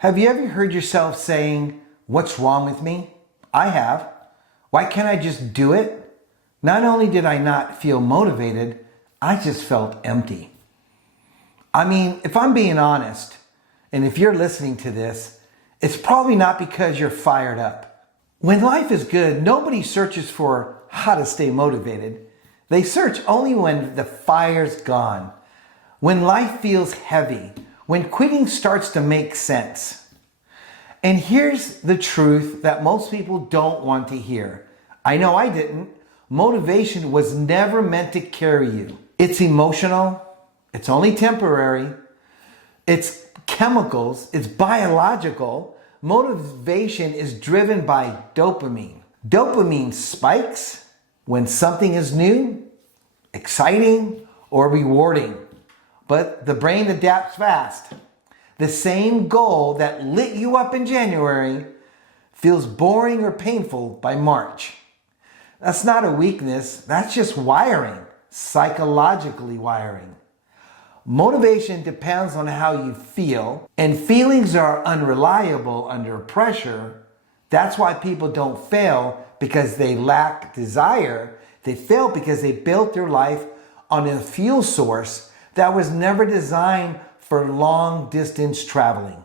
Have you ever heard yourself saying, "What's wrong with me?" I have. Why can't I just do it? Not only did I not feel motivated, I just felt empty. I mean, if I'm being honest, and if you're listening to this, it's probably not because you're fired up. When life is good, nobody searches for how to stay motivated. They search only when the fire's gone, when life feels heavy, when quitting starts to make sense. And here's the truth that most people don't want to hear. I know I didn't. Motivation was never meant to carry you. It's emotional. It's only temporary. It's chemicals. It's biological. Motivation is driven by dopamine. Dopamine spikes when something is new, exciting, or rewarding. But the brain adapts fast. The same goal that lit you up in January feels boring or painful by March. That's not a weakness, that's just wiring, psychologically wiring. Motivation depends on how you feel, and feelings are unreliable under pressure. That's why people don't fail because they lack desire. They fail because they built their life on a fuel source that was never designed for long distance traveling.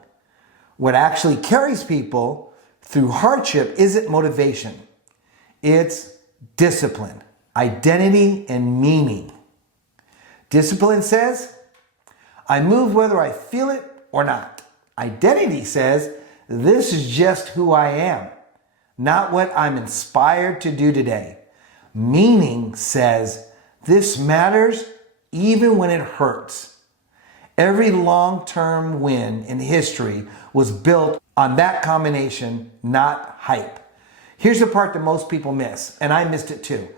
What actually carries people through hardship isn't motivation. It's discipline, identity, and meaning. Discipline says, I move whether I feel it or not. Identity says, this is just who I am, not what I'm inspired to do today. Meaning says, this matters even when it hurts. Every long-term win in history was built on that combination, not hype. Here's the part that most people miss, and I missed it too.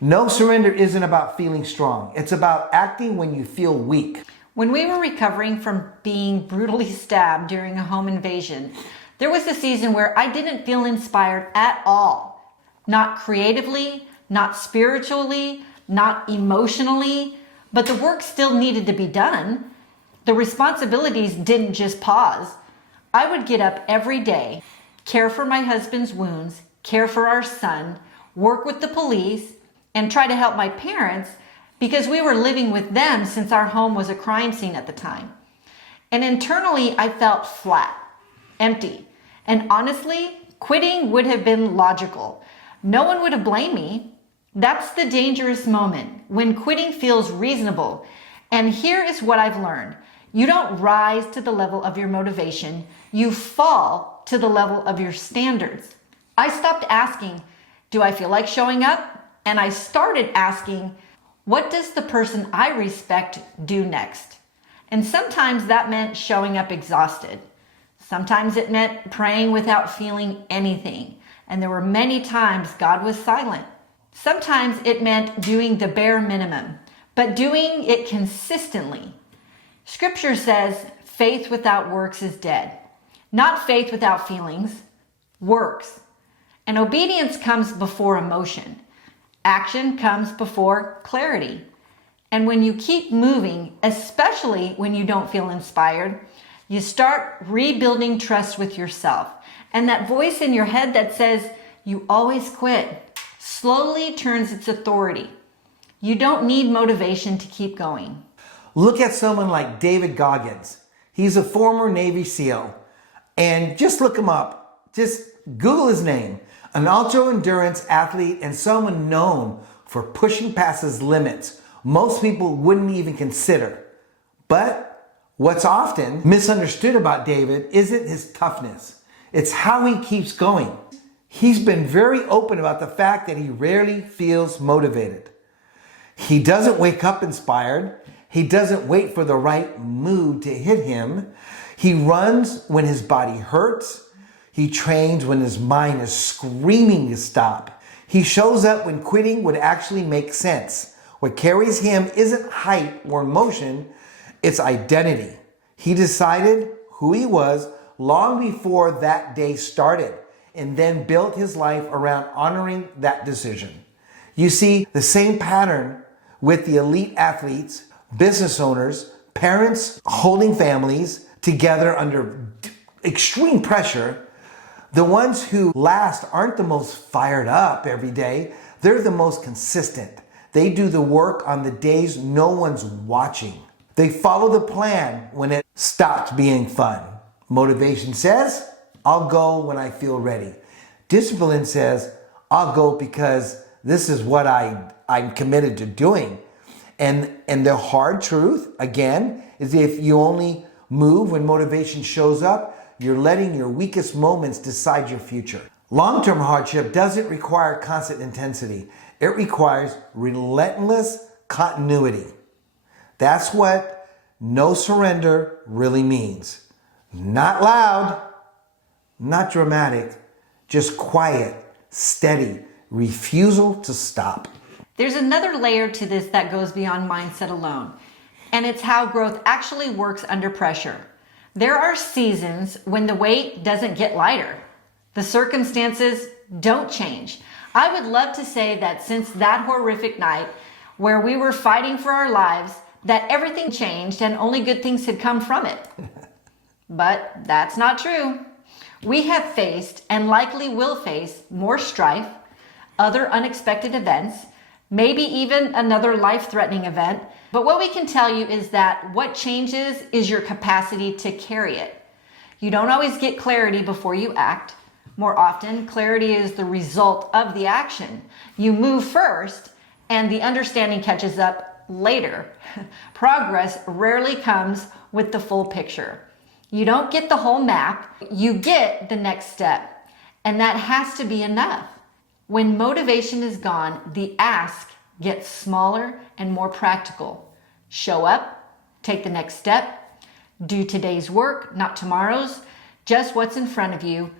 No surrender isn't about feeling strong. It's about acting when you feel weak. When we were recovering from being brutally stabbed during a home invasion, there was a season where I didn't feel inspired at all. Not creatively, not spiritually, not emotionally, but the work still needed to be done. The responsibilities didn't just pause. I would get up every day, care for my husband's wounds, care for our son, work with the police, and try to help my parents because we were living with them since our home was a crime scene at the time. And internally, I felt flat, empty. And honestly, quitting would have been logical. No one would have blamed me. That's the dangerous moment, when quitting feels reasonable. And here is what I've learned. You don't rise to the level of your motivation. You fall to the level of your standards. I stopped asking, do I feel like showing up? And I started asking, what does the person I respect do next? And sometimes that meant showing up exhausted. Sometimes it meant praying without feeling anything. And there were many times God was silent. Sometimes it meant doing the bare minimum, but doing it consistently. Scripture says faith without works is dead. Not faith without feelings, works. And obedience comes before emotion. Action comes before clarity. And when you keep moving, especially when you don't feel inspired, you start rebuilding trust with yourself. And that voice in your head that says, you always quit, slowly turns its authority. You don't need motivation to keep going. Look at someone like David Goggins. He's a former Navy SEAL. And just look him up. Just Google his name. An ultra-endurance athlete and someone known for pushing past his limits most people wouldn't even consider. But what's often misunderstood about David isn't his toughness. It's how he keeps going. He's been very open about the fact that he rarely feels motivated. He doesn't wake up inspired. He doesn't wait for the right mood to hit him. He runs when his body hurts. He trains when his mind is screaming to stop. He shows up when quitting would actually make sense. What carries him isn't hype or emotion, it's identity. He decided who he was long before that day started and then built his life around honoring that decision. You see the same pattern with the elite athletes, business owners, parents holding families together under extreme pressure, the ones who last aren't the most fired up every day. They're the most consistent. They do the work on the days no one's watching. They follow the plan when it stops being fun. Motivation says, I'll go when I feel ready. Discipline says, I'll go because this is what I'm committed to doing. And the hard truth, again, is if you only move when motivation shows up, you're letting your weakest moments decide your future. Long-term hardship doesn't require constant intensity. It requires relentless continuity. That's what no surrender really means. Not loud, not dramatic, just quiet, steady, refusal to stop. There's another layer to this that goes beyond mindset alone, and it's how growth actually works under pressure. There are seasons when the weight doesn't get lighter. The circumstances don't change. I would love to say that since that horrific night where we were fighting for our lives, that everything changed and only good things had come from it. But that's not true. We have faced and likely will face more strife, other unexpected events, maybe even another life-threatening event. But what we can tell you is that what changes is your capacity to carry it. You don't always get clarity before you act. More often, clarity is the result of the action. You move first, and the understanding catches up later. Progress rarely comes with the full picture. You don't get the whole map, you get the next step. And that has to be enough. When motivation is gone, the ask gets smaller and more practical. Show up, take the next step, do today's work, not tomorrow's, just what's in front of you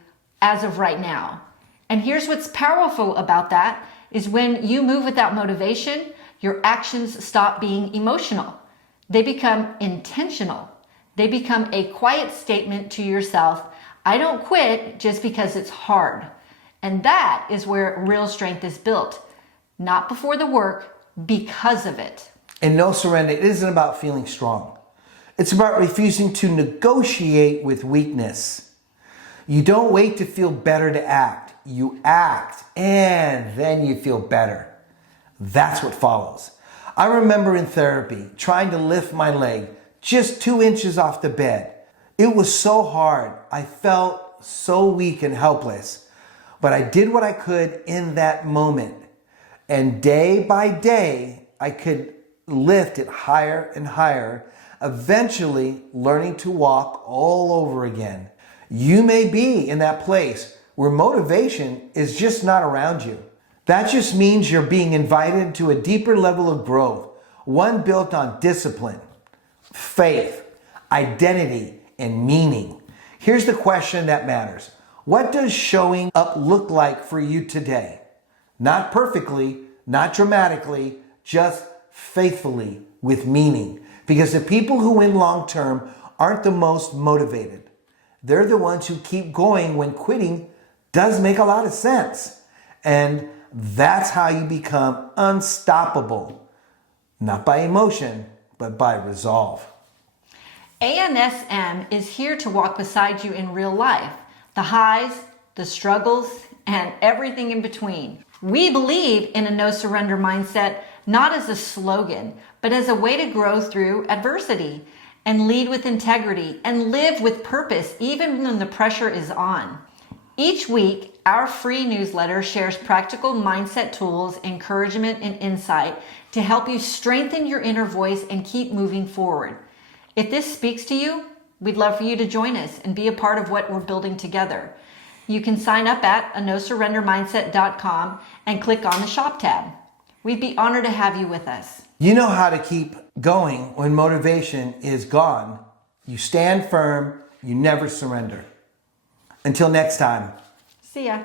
as of right now. And here's what's powerful about that is when you move without motivation, your actions stop being emotional. They become intentional. They become a quiet statement to yourself, I don't quit just because it's hard. And that is where real strength is built. Not before the work, because of it. And no surrender isn't about feeling strong. It's about refusing to negotiate with weakness. You don't wait to feel better to act. You act and then you feel better. That's what follows. I remember in therapy trying to lift my leg just 2 inches off the bed. It was so hard. I felt so weak and helpless. But I did what I could in that moment. And day by day, I could lift it higher and higher, eventually learning to walk all over again. You may be in that place where motivation is just not around you. That just means you're being invited to a deeper level of growth, one built on discipline, faith, identity, and meaning. Here's the question that matters. What does showing up look like for you today? Not perfectly, not dramatically, just faithfully with meaning. Because the people who win long term aren't the most motivated. They're the ones who keep going when quitting does make a lot of sense. And that's how you become unstoppable. Not by emotion, but by resolve. ANSM is here to walk beside you in real life. The highs, the struggles, and everything in between. We believe in a no surrender mindset, not as a slogan, but as a way to grow through adversity and lead with integrity and live with purpose even when the pressure is on. Each week, our free newsletter shares practical mindset tools, encouragement, and insight to help you strengthen your inner voice and keep moving forward. If this speaks to you, we'd love for you to join us and be a part of what we're building together. You can sign up at anosurrendermindset.com and click on the shop tab. We'd be honored to have you with us. You know how to keep going when motivation is gone. You stand firm, you never surrender. Until next time. See ya.